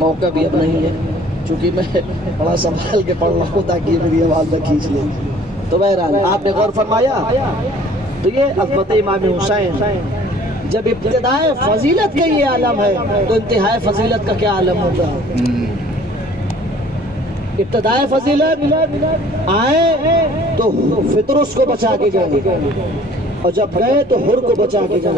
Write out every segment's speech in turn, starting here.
موقع بھی اب نہیں ہے، چونکہ میں بڑا سنبھال کے پڑھ رہا ہوں تاکہ میری آواز نہ کھینچ لے. تو بہرحال آپ نے غور فرمایا تو یہ عظمت امام حسین جب ابتدائے فضیلت کا یہ عالم ہے تو انتہائی فضیلت کا کیا عالم ہوتا ہے. ابتدائے فضیلت آئے تو فطرس کو بچا کے گئے، اور جب گئے تو حر کو بچا کے گئے.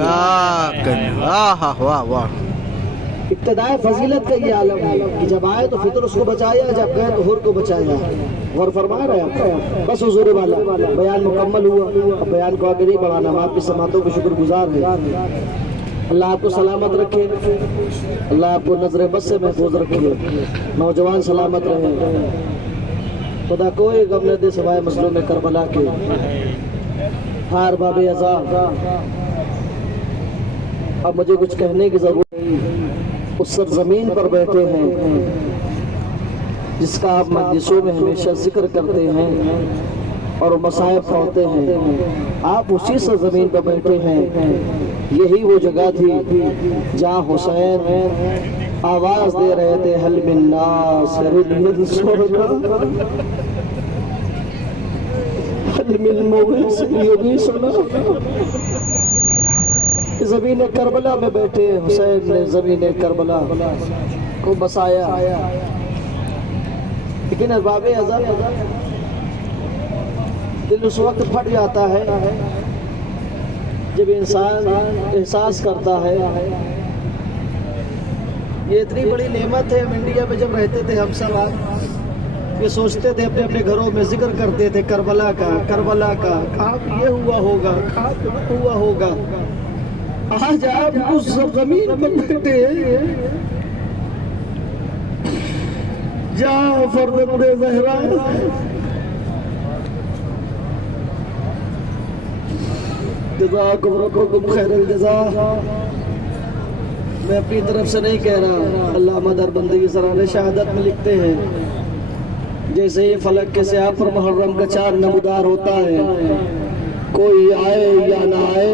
ابتدائے فضیلت کا یہ عالم ہے کہ جب آئے تو فطرس کو بچایا، جب گئے تو حر کو بچایا. غور فرما رہے ہیں آپ. بس حضور والا بیان مکمل ہوا. اب بیان کو آگے نہیں بڑھانا، ہم آپ کی سماعتوں کے شکر گزار ہیں. اللہ آپ کو سلامت رکھے، اللہ آپ کو نظر بد سے محفوظ رکھے، نوجوان سلامت رہے. خدا کوئی غم نہ دے سوائے مظلوم کربلا کے. ہار باب ازا اب مجھے کچھ کہنے کی ضرورت نہیں. اس سرزمین پر بیٹھے ہیں جس کا آپ مجلسوں میں ہمیشہ ذکر کرتے ہیں اور مصائب پڑھتے ہیں. آپ اسی سرزمین پر بیٹھے ہیں. یہی وہ جگہ تھی جہاں حسین آواز دے رہے تھے حل من ناصر حل من مغیث یغیثنا. زمین کربلا میں بیٹھے حسین نے زمین کربلا کو بسایا. لیکن ارباب ازا دل اس وقت پھٹ جاتا ہے جب انسان احساس کرتا ہے. یہ اتنی بڑی نعمت ہے. ہم انڈیا میں جب رہتے تھے ہم سب یہ سوچتے تھے، اپنے اپنے گھروں میں ذکر کرتے تھے کربلا کا، کربلا کا، کہاں یہ ہوا ہوگا، کہاں ہوا ہوگا. آج آپ اس زمین پر بیٹھے ہیں جہاں فرزند زہرا جزاکم ربکم خیر الجزا. میں اپنی طرف سے نہیں کہہ رہا. علامہ دربندی سرار شہادت میں لکھتے ہیں جیسے یہ فلک کے سیاہ پر محرم کا چاند نمودار ہوتا ہے، کوئی آئے یا نہ آئے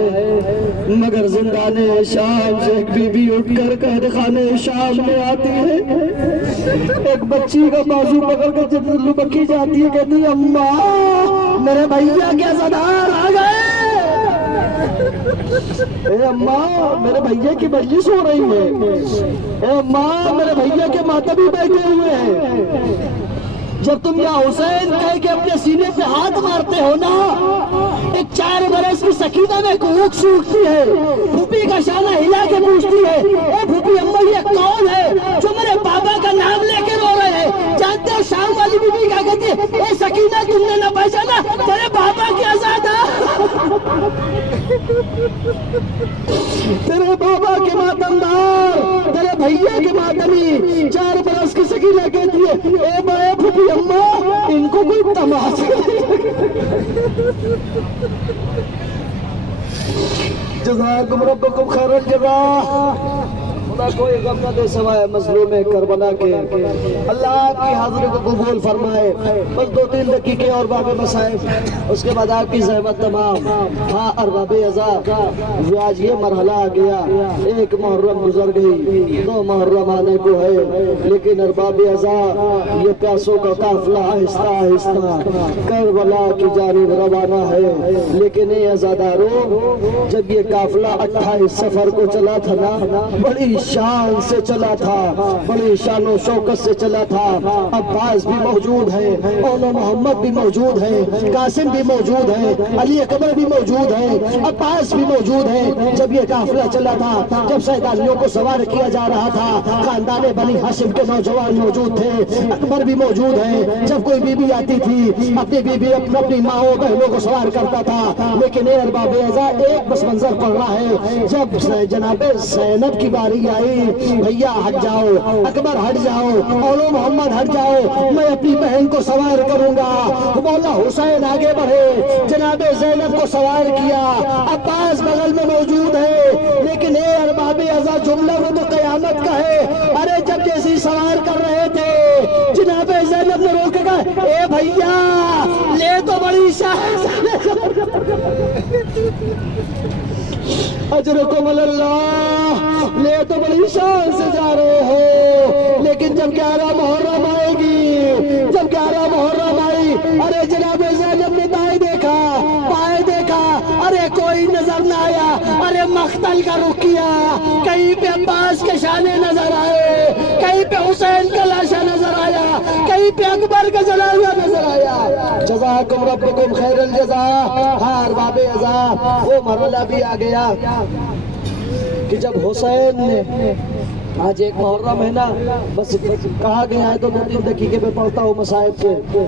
مگر زندان شام سے ایک بی بی اٹھ کر قید خانے شام میں آتی ہے. ایک بچی کا بازو پکڑ کر جب لبکی جاتی ہے، کہتی ہے اماں میرے بھیا کے عزادار آ گئے. اے اماں میرے بھیا کی مجلس ہو رہی ہے، اے اماں میرے بھیا کے ماتمی بیٹھے ہوئے ہیں. جب تم یا حسین کہہ کے اپنے سینے پہ ہاتھ مارتے ہو نا، ایک 4 برس کی سکینہ میں کوک سوکھتی ہے، پھوپھی کا شانہ ہلا کے پوچھتی ہے اے پھوپھی اماں یہ کون ہے جو میرے بابا کا نام لے کے رو رہے ہیں؟ جانتے ہو شام والی بی بی کیا کہتی ہے؟ اے سکینہ تم نے نہ پہچانا تیرے بابا کی آزادہ، تیرے بابا کے ماتمدار، تیرے بھیا کے ماتمی. 4 برس کی سکینہ کہتی ہے اے بھائی پھوپھی اماں ان کو کوئی تماشا. جزاکم ربکم خیر الجزا. خدا کوئی غم نہ دے سوائے مظلوم کربلا کے. اللہ آپ کی حاضری کو قبول فرمائے. بس 2-3 دقیقے اور باب مسائب، اس کے بعد آپ کی زحمت تمام. ہاں ارباب ازا آج یہ مرحلہ آ گیا، 1 محرم گزر گئی، 2 محرم آنے کو ہے، لیکن ارباب ازا یہ پیاسوں کا قافلہ آہستہ آہستہ کربلا کی جانب روانہ ہے. لیکن اے عزاداروں جب یہ قافلہ 28 سفر کو چلا تھا نا، بڑی شان سے چلا تھا، بڑی شان و شوکت سے چلا تھا. عباس بھی موجود ہے، اولو محمد بھی موجود ہے، قاسم بھی موجود ہے، علی اکبر بھی موجود ہے، عباس بھی موجود ہے. جب یہ قافلہ چلا تھا، جب سیدالیوں کو سوار کیا جا رہا تھا، خاندان بنی ہاشم کے نوجوان موجود تھے، اکبر بھی موجود ہے. جب کوئی بی بی آتی تھی اپنی بی بی اپنی ماں بہنوں کو سوار کرتا تھا. لیکن اے ارباب ازا ایک بس منظر پڑ رہا ہے، جب جناب زینب کی باری آئی، بھیا ہٹ جاؤ، اکبر ہٹ جاؤ، اولو محمد ہٹ جاؤ، میں اپنی بہن کو سوار کروں گا. مولا حسین آگے بڑھے، جناب زینب کو سوار کیا. عباس بغل میں موجود ہے، لیکن اے ارباب ازا جملہ وہ تو قیامت کا ہے. ارے جب جیسی سوار کر رہے تھے جناب زینب نے روک کر اے بھیا لے تو بڑی شاہ اجرکم اللہ، لے تو بڑی شان سے جا رہے ہو، لیکن لیکن جب 11 محرم آئے گی، جب 11 محرم آئی، ارے جناب زینب نے دائیں دیکھا بائیں دیکھا، ارے کوئی نظر نہ آیا، ارے مقتل کا رخ کیا، کہیں پہ عباس کے شانے نظر آئے، کہیں پہ حسین کا لاشا نظر آیا، کہیں پہ اکبر کا جلا ہوا نظر آیا۔ جزاکم ربکم خیر الجزا۔ ہاں ارباب عزا، وہ مرحلہ بھی آ گیا کہ جب حسین نے، آج ایک محرم ہے نا، بس کہا گیا ہے تو 2-3 دقیقے پہ پڑھتا ہوں مصائب کے۔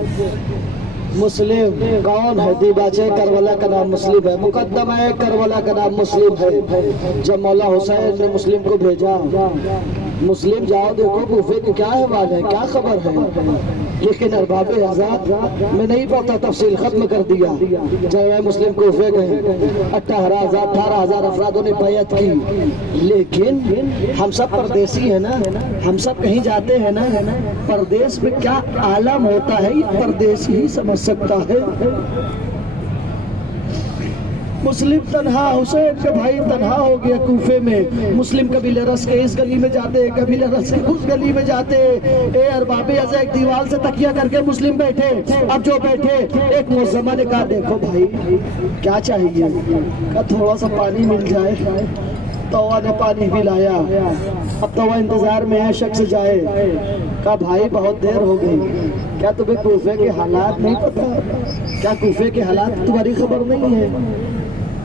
مسلم کون ہے؟ دیباچہ کربلا کا نام مسلم ہے، مقدمہ کربلا کا نام مسلم ہے۔ جب مولا حسین نے مسلم کو بھیجا، مسلم جاؤ دیکھو کوفے کے کیا احوال ہے، کیا خبر ہے، لیکن ارباب آزاد میں نہیں پڑھتا، تفصیل ختم کر دیا۔ جب مسلم کوفے گئے، 18,000 افرادوں نے بیعت کی، لیکن ہم سب پردیسی ہیں نا، ہم سب کہیں جاتے ہیں نا، پردیس میں کیا عالم ہوتا ہے یہ پردیسی ہی سمجھ سکتا ہے۔ مسلم تنہا، حسین کا بھائی تنہا ہو گیا کوفے میں۔ مسلم کبھی لرس کے اس گلی میں جاتے، کبھی لرس کے اس گلی میں جاتے۔ اے ارباب عزا، ایک دیوار سے تکیہ کر کے مسلم بیٹھے۔ اب جو بیٹھے، ایک معظمہ نے کہا دیکھو بھائی کیا چاہیے، کہا تھوڑا سا پانی مل جائے۔ توہ نے پانی بھی لایا، اب توہ انتظار میں ہے شخص جائے۔ کہا بھائی بہت دیر ہو گئی، کیا تمہیں کوفے کے حالات نہیں پتا؟ کیا کوفے کے حالات تمہاری خبر نہیں ہے؟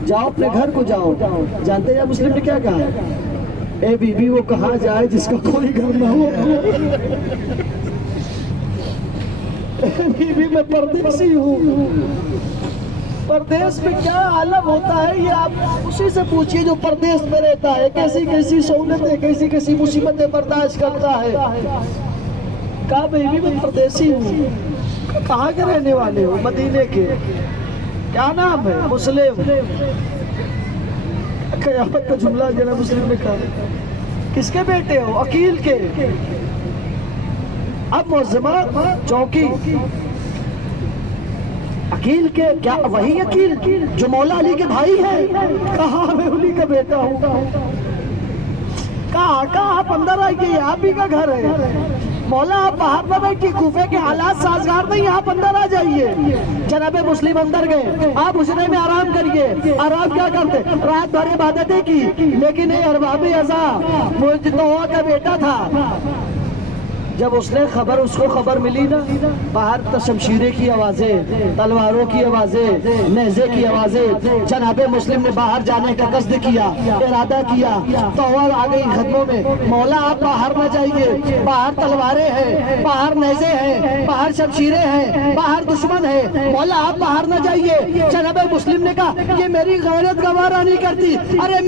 جاؤ اپنے گھر کو جاؤ۔ جانتے ہیں مسلم نے کیا کہا؟ اے بی بی وہ کہاں جائے جس کا کوئی گھر نہ ہو؟ اے بی بی میں پردیسی ہوں۔ پردیس میں کیا عالم ہوتا ہے یہ آپ اسی سے پوچھئے جو پردیس میں رہتا ہے، کیسی کیسی سہولتیں، کیسی کیسی مصیبتیں برداشت کرتا ہے۔ کہا بیوی میں پردیسی ہوں۔ کہاں کے رہنے والے ہو؟ مدینے کے۔ کیا نام ہے؟ مسلم۔ قیامت کا جملہ جناب مسلم نے کہا کس کے بیٹے ہو؟ عقیل کے۔ اب معظمہ چوکی، عقیل کے؟ کیا وہی عقیل جو مولا علی کے بھائی ہے؟ کہا میں انہی کا بیٹا ہوں۔ کہا آپ اندر آئیے، آپ ہی کا گھر ہے۔ مولا آپ باہر نہ بیٹھیے، کوفے کے حالات سازگار نہیں، آپ اندر آ جائیے۔ جناب مسلم اندر گئے، آپ حجرے میں آرام کریے۔ آرام کیا کرتے؟ رات بھر عبادتیں کی، لیکن اے ارباب عزا، وہ توہ کا بیٹا تھا، جب اس کو خبر ملی نا، باہر شمشیرے کی آوازیں، تلواروں کی آوازیں، نیزے کی آوازیں، جناب مسلم نے باہر جانے کا قصد کیا، ارادہ کیا۔ توہ آ گئی خدموں میں، مولا آپ باہر نہ جائیے، باہر تلواریں ہیں، باہر نیزے ہیں، باہر شمشیریں ہیں، باہر دشمن ہے، مولا آپ باہر نہ جائیے۔ جناب مسلم نے کہا یہ میری غیرت گوارا نہیں کرتی، ارے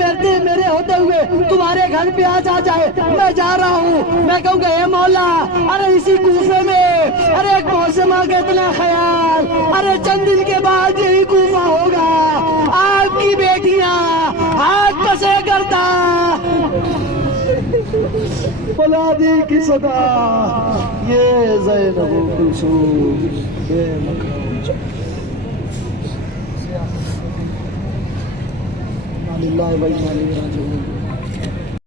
میرے ہوتے ہوئے تمہارے گھر پہ آج آ جائے، میں جا رہا ہوں۔ میں کہوں گا اے مولا، ارے اسی کوفے میں، ارے ایک معظمہ کا اتنا خیال، ارے چند دن کے بعد یہی کوفہ ہوگا، آپ کی بیٹیاں ہاتھ پسے کرتا، بلادی کی صدا، یہ زینب و کلثوم، یہ مکرم للہ و انا الیہ راجعون۔